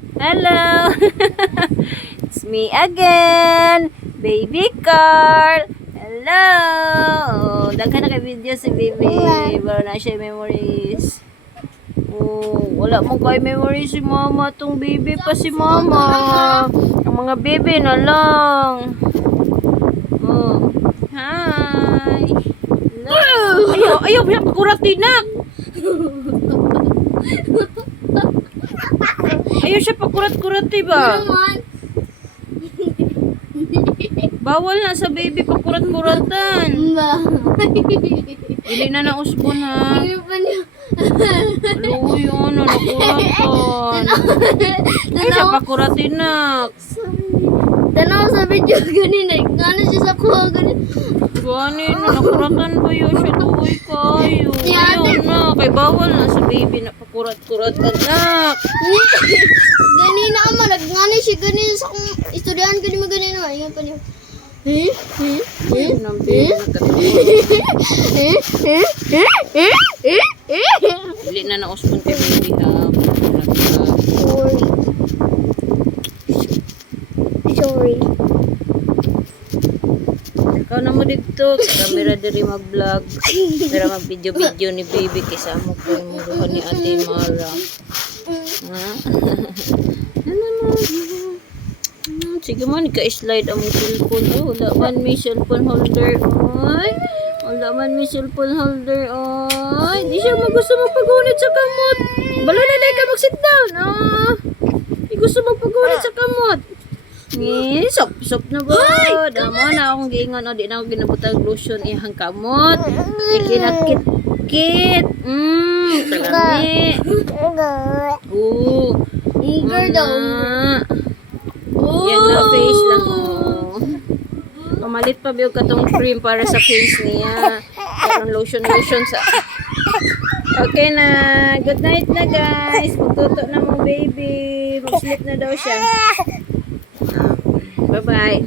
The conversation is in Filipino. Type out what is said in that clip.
Hello! It's me again! Baby Carl! Hello! Oh, daghan na kay video si baby. Wala na siya memories. Oh, wala mo kay memories si mama. Tong baby pa si mama. Ang mga baby na lang. Oh. Hi! Hello! Ayaw, ayaw, pagkuratinak! Ayaw siya pakurat-kurat, diba? Bawal na sa baby pakurat-kuratan. Hindi na nausbo na. Aluy yun, nakuratan. Ay, siya pakuratin na. Tanaw sa video ganina. Gano'n siya sa kuha ganina. Ganin, nakuratan ba yun siya? Luoy kayo. Ayaw na, kay bawal na sa baby na pakurat-kuratan na. Ganina ama, nagngana siya ganina sa kong istoryahan ko ni mo ganina. Ayan pa niyo. Nang baby Dili na nausbon kay baby ha. Sorry. Ikaw na mo dito, sa camera diri mag-vlog. Pero mag-video-video ni baby kaysa mo ko yung muruhan ni Ate Mara. Ha? Sige man, ika-slide ang cellphone. Oh, wala man may cellphone holder. Ay, wala man may cellphone holder. Ay, di siya gusto magpagunit sa kamot. Balo na ka mag-sit down. Ah, di gusto magpagunit sa kamot. Ni, sop na ba? Damo na akong giingon o di na ako ginabutang lotion ihang kamot. Ikinakit-kit. Talami. Eager daw. Yan na face lang oh. Mamalit pa ba yung katong cream para sa face niya. Parang lotion sa... Okay na. Good night na guys. Magtuto na mo baby. Mag-sleep na daw siya. Bye-bye.